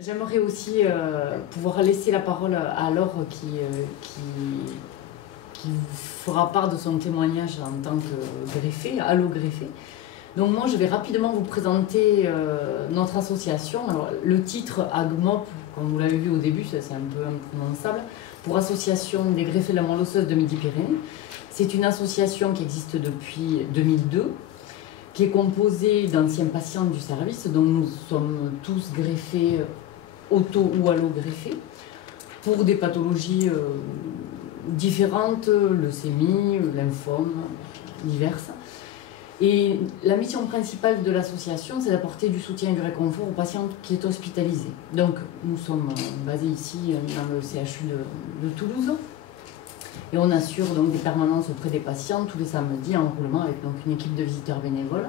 J'aimerais aussi pouvoir laisser la parole à Laure qui fera part de son témoignage en tant que greffé, allogreffé. Donc moi, je vais rapidement vous présenter notre association. Alors, le titre AGMOP, comme vous l'avez vu au début, c'est un peu imprononçable, pour Association des greffés de la moelle osseuse de Midi-Pyrénées. C'est une association qui existe depuis 2002, qui est composée d'anciens patients du service, donc nous sommes tous greffés, auto ou allo-greffés, pour des pathologies différentes, leucémie, lymphome, diverses. Et la mission principale de l'association, c'est d'apporter du soutien et du réconfort aux patients qui est hospitalisé. Donc, nous sommes basés ici dans le CHU de Toulouse. Et on assure donc des permanences auprès des patients tous les samedis en roulement avec donc une équipe de visiteurs bénévoles.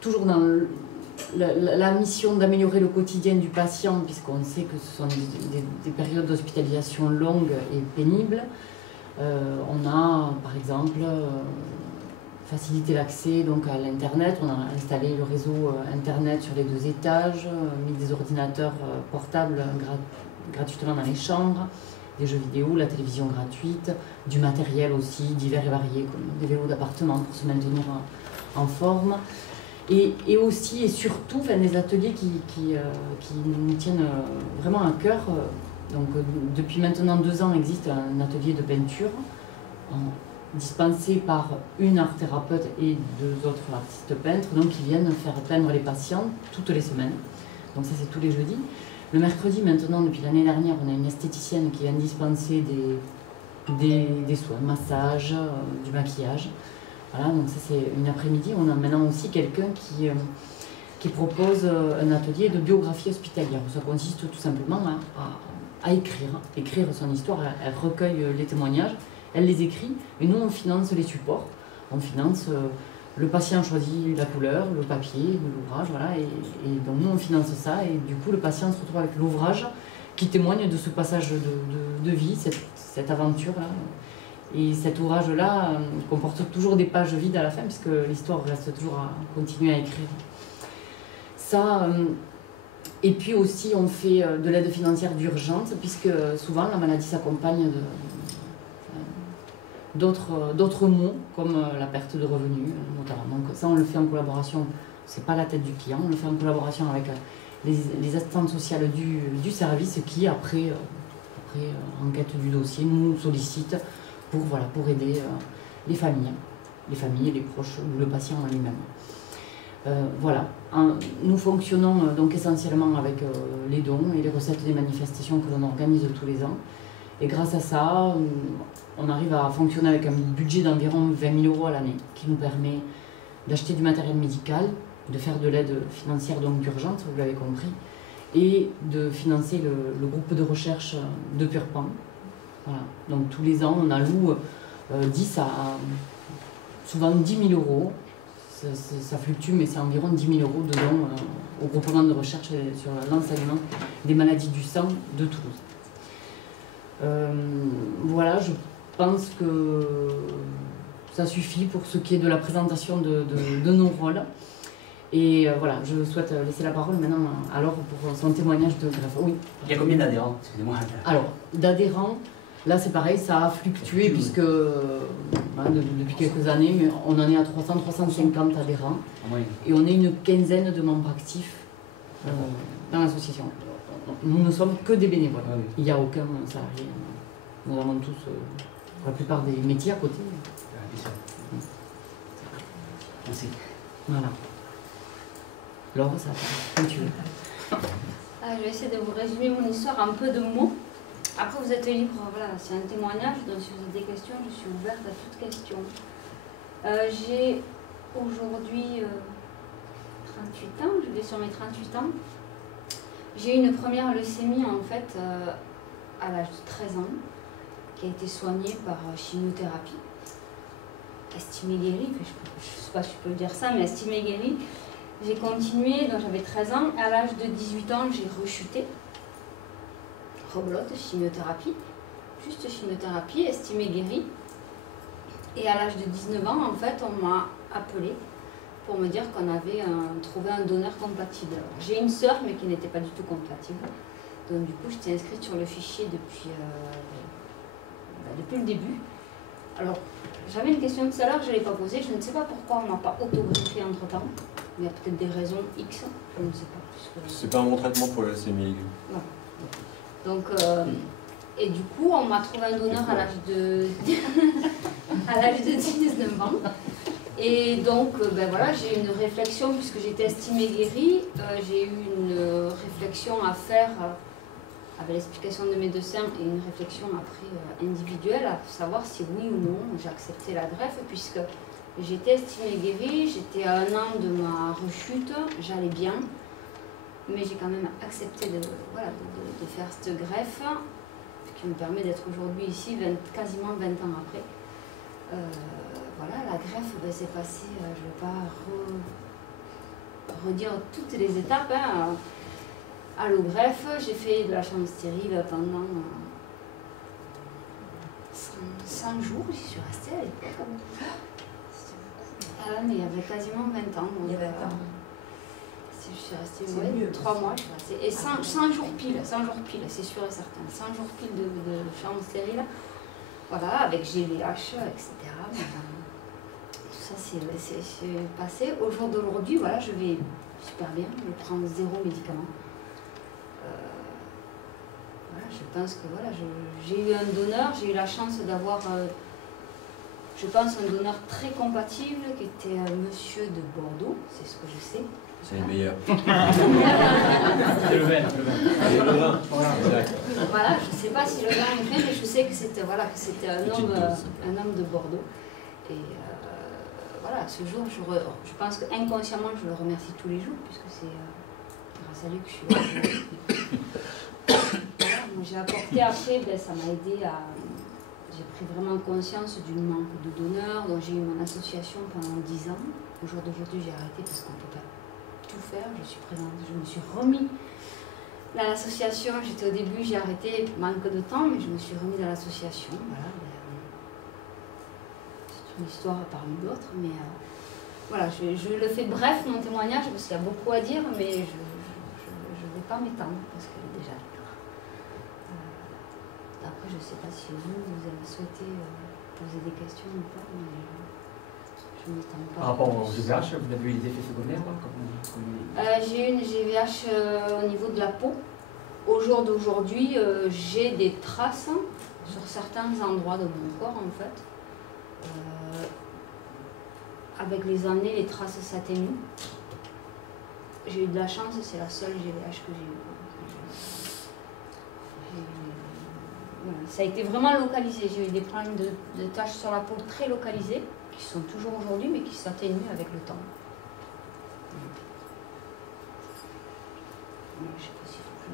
Toujours dans la mission d'améliorer le quotidien du patient, puisqu'on sait que ce sont des périodes d'hospitalisation longues et pénibles. On a par exemple facilité l'accès donc à l'internet, on a installé le réseau internet sur les 2 étages, mis des ordinateurs portables gratuitement dans les chambres, des jeux vidéo, la télévision gratuite, du matériel aussi divers et variés comme des vélos d'appartement pour se maintenir en forme. Et aussi et surtout des ateliers qui nous tiennent vraiment à cœur. Donc, depuis maintenant 2 ans existe un atelier de peinture dispensé par une art-thérapeute et 2 autres artistes peintres, donc qui viennent faire peindre les patients toutes les semaines. Donc ça c'est tous les jeudis. Le mercredi maintenant, depuis l'année dernière, on a une esthéticienne qui vient dispenser des soins, massage, du maquillage. Voilà, donc ça c'est une après-midi. On a maintenant aussi quelqu'un qui propose un atelier de biographie hospitalière. Ça consiste tout simplement à écrire son histoire. Elle recueille les témoignages, elle les écrit, et nous on finance les supports. On finance, le patient choisit la couleur, le papier, l'ouvrage, voilà, et donc nous on finance ça, et du coup le patient se retrouve avec l'ouvrage qui témoigne de ce passage de vie, cette aventure-là. Et cet ouvrage-là comporte toujours des pages vides à la fin, puisque l'histoire reste toujours à continuer à écrire. Ça, et puis aussi, on fait de l'aide financière d'urgence, puisque souvent la maladie s'accompagne d'autres maux, comme la perte de revenus, notamment. Donc ça, on le fait en collaboration, c'est pas la tête du client, on le fait en collaboration avec les assistantes sociales du service qui, après enquête du dossier, nous sollicitent pour aider les familles, les proches ou le patient en lui-même. Voilà. Nous fonctionnons donc essentiellement avec les dons et les recettes des manifestations que l'on organise tous les ans. Et grâce à ça, on arrive à fonctionner avec un budget d'environ 20 000 € à l'année, qui nous permet d'acheter du matériel médical, de faire de l'aide financière donc d'urgence, vous l'avez compris, et de financer le groupe de recherche de Purpan. Voilà. Donc tous les ans, on alloue 10 à souvent 10 000 €. Ça fluctue, mais c'est environ 10 000 € de dons au groupement de recherche sur l'enseignement des maladies du sang de Toulouse. Voilà, je pense que ça suffit pour ce qui est de la présentation de nos rôles. Et voilà, je souhaite laisser la parole maintenant à Laure pour son témoignage de greffe. Oui. Il y a combien d'adhérents? Excusez-moi. Alors, d'adhérents, là c'est pareil, ça a fluctué puisque depuis quelques années, mais on en est à 300-350 adhérents. Et on est une quinzaine de membres actifs dans l'association. Nous ne sommes que des bénévoles. Ah oui. Il n'y a aucun salarié. Nous avons tous, pour la plupart des métiers à côté. Merci. Voilà. Laure, ça va, comme tu veux. Je vais essayer de vous résumer mon histoire en peu de mots. Après, vous êtes libre, voilà, c'est un témoignage, donc si vous avez des questions, je suis ouverte à toute question. J'ai aujourd'hui 38 ans, je vais sur mes 38 ans. J'ai eu une première leucémie en fait à l'âge de 13 ans, qui a été soignée par chimiothérapie. Estimée guérie, je ne sais pas si je peux dire ça, mais estimée guérie. J'ai continué, donc j'avais 13 ans. À l'âge de 18 ans, j'ai rechuté. Rebelote, chimiothérapie. Juste chimiothérapie, estimée guérie. Et à l'âge de 19 ans, en fait, on m'a appelé pour me dire qu'on avait trouvé un donneur compatible. J'ai une sœur, mais qui n'était pas du tout compatible. Donc du coup, j'étais inscrite sur le fichier depuis le début. Alors, j'avais une question tout à l'heure, je ne l'ai pas posée. Je ne sais pas pourquoi on n'a pas autogreffé entre-temps. Il y a peut-être des raisons X, je ne sais pas. C'est pas un bon traitement pour la leucémie aiguë. Voilà. Donc, et du coup, on m'a trouvé un donneur à l'âge de... à l'âge de 19 ans. Et donc, ben voilà, j'ai eu une réflexion, puisque j'étais estimée guérie, j'ai eu une réflexion à faire avec l'explication de mes médecins et une réflexion après individuelle, à savoir si oui ou non j'ai accepté la greffe, puisque j'étais estimée guérie, j'étais à 1 an de ma rechute, j'allais bien, mais j'ai quand même accepté de faire cette greffe, qui me permet d'être aujourd'hui ici, quasiment 20 ans après. Voilà, la greffe, ben, c'est passé, je ne vais pas redire toutes les étapes. Hein. Allogreffe, j'ai fait de la chambre stérile pendant 100 jours, j'y suis restée à l'époque. Mais il y avait quasiment 20 ans. Donc, il y a 20 ans. Je suis restée 3 mois. Je suis restée. Et 100 jours pile, c'est sûr et certain. 100 jours pile de chambre stérile. Voilà, avec GVH, etc. Tout ça, c'est passé. Au jour d'aujourd'hui, voilà, je vais super bien. Je prends 0 médicament. Voilà, je pense que voilà, j'ai eu un donneur, j'ai eu la chance d'avoir, je pense, un donneur très compatible qui était un monsieur de Bordeaux, c'est ce que je sais. C'est le meilleur. C'est le vin. Voilà, je ne sais pas si le vin est fait, mais je sais que c'était voilà, un homme de Bordeaux. Et voilà, ce jour, je pense qu'inconsciemment, je le remercie tous les jours, puisque c'est grâce à lui que je suis là. Voilà, j'ai apporté après, ben, ça m'a aidé à... J'ai pris vraiment conscience du manque de donneurs, donc j'ai eu mon association pendant 10 ans. Au jour d'aujourd'hui, j'ai arrêté parce qu'on ne peut pas tout faire. Je suis présente, je me suis remis dans l'association. J'étais au début, j'ai arrêté, manque de temps, mais je me suis remis dans l'association. Voilà, c'est une histoire parmi d'autres, mais voilà, je le fais bref, mon témoignage, parce qu'il y a beaucoup à dire, mais je ne vais pas m'étendre, parce que déjà... Après, je ne sais pas si vous avez souhaité poser des questions ou pas, mais je ne m'étends pas. Par rapport au GVH, vous avez eu des effets secondaires J'ai eu une GVH au niveau de la peau. Au jour d'aujourd'hui, j'ai des traces sur certains endroits de mon corps, en fait. Avec les années, les traces s'atténuent. J'ai eu de la chance, c'est la seule GVH que j'ai eue. Voilà. Ça a été vraiment localisé. J'ai eu des problèmes de taches sur la peau très localisées, qui sont toujours aujourd'hui, mais qui s'atténuent avec le temps.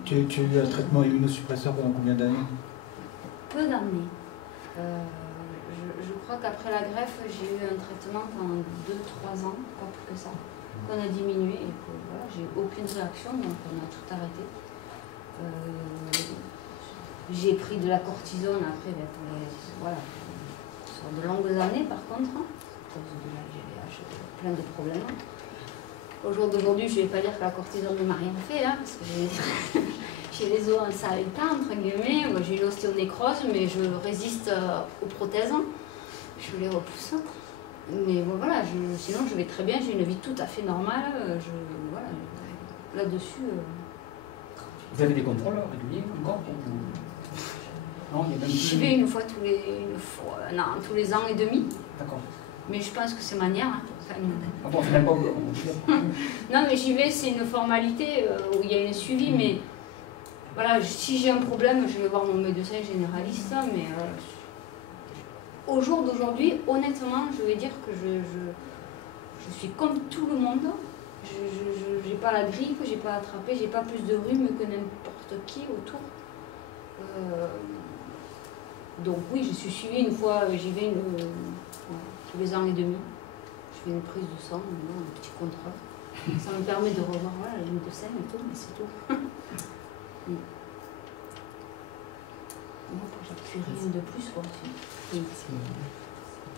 Tu as eu un traitement immunosuppresseur pendant combien d'années? Peu d'années. Je crois qu'après la greffe, j'ai eu un traitement pendant 2-3 ans, pas plus que ça. On a diminué et que voilà, j'ai eu aucune réaction, donc on a tout arrêté. J'ai pris de la cortisone après, voilà, sur de longues années par contre, à cause de la GVH, plein de problèmes. Au jour d'aujourd'hui, je ne vais pas dire que la cortisone ne m'a rien fait, hein, parce que j'ai les os en sale état, entre guillemets. Moi, j'ai une ostéonécrose, mais je résiste aux prothèses, je les repousse. Mais bon, voilà, sinon je vais très bien, j'ai une vie tout à fait normale. Voilà, là-dessus. Vous avez des contrôles réguliers encore? Non, il y a même J'y vais une fois tous les ans et demi. D'accord. Mais je pense que c'est manière. Hein. Ah bon, c'est même pas... Non, mais j'y vais, c'est une formalité où il y a un suivi, mais voilà, si j'ai un problème, je vais voir mon médecin généraliste, mais au jour d'aujourd'hui, honnêtement, je vais dire que je suis comme tout le monde. Je n'ai pas la grippe, j'ai pas attrapé, j'ai pas plus de rhume que n'importe qui autour. Donc oui, je suis suivie une fois, j'y vais tous les ans et demi. Je fais une prise de sang, un petit contrôle. Ça me permet de revoir voilà, les médecins et tout, mais c'est tout. J'appuie rien de plus. Quoi.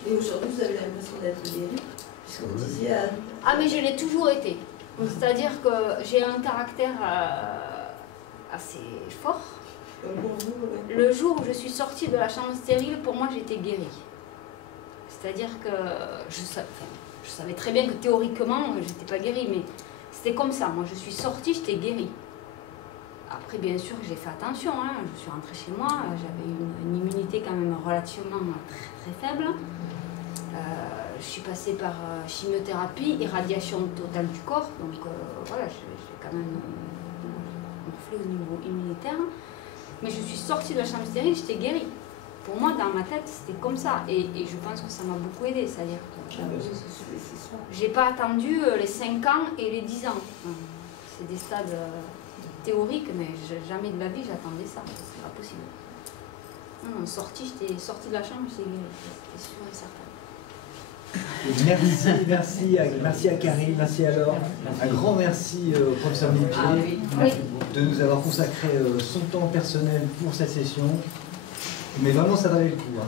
Et aujourd'hui, vous avez l'impression d'être guérie? Puisqu'on disait... Ah, mais je l'ai toujours été. C'est-à-dire que j'ai un caractère assez fort. Le jour où je suis sortie de la chambre stérile, pour moi, j'étais guérie. C'est-à-dire que je savais très bien que théoriquement, je n'étais pas guérie, mais c'était comme ça. Moi, je suis sortie, j'étais guérie. Après, bien sûr, j'ai fait attention. Hein. Je suis rentrée chez moi, j'avais une immunité quand même relativement très, très faible. Je suis passée par chimiothérapie, irradiation totale du corps. Donc voilà, j'ai quand même morflé au niveau immunitaire. Mais je suis sortie de la chambre stérile, j'étais guérie. Pour moi, dans ma tête, c'était comme ça. Et je pense que ça m'a beaucoup aidée. C'est-à-dire que j'ai pas attendu les 5 ans et les 10 ans. C'est des stades théoriques, mais jamais de la vie j'attendais ça. C'est pas possible. Non, j'étais sortie de la chambre, j'étais guérie. C'était sûr et certain. Merci à Karine, merci à Laure. Un grand merci au professeur Milpied de nous avoir consacré son temps personnel pour cette session. Mais vraiment, ça valait le coup. Hein.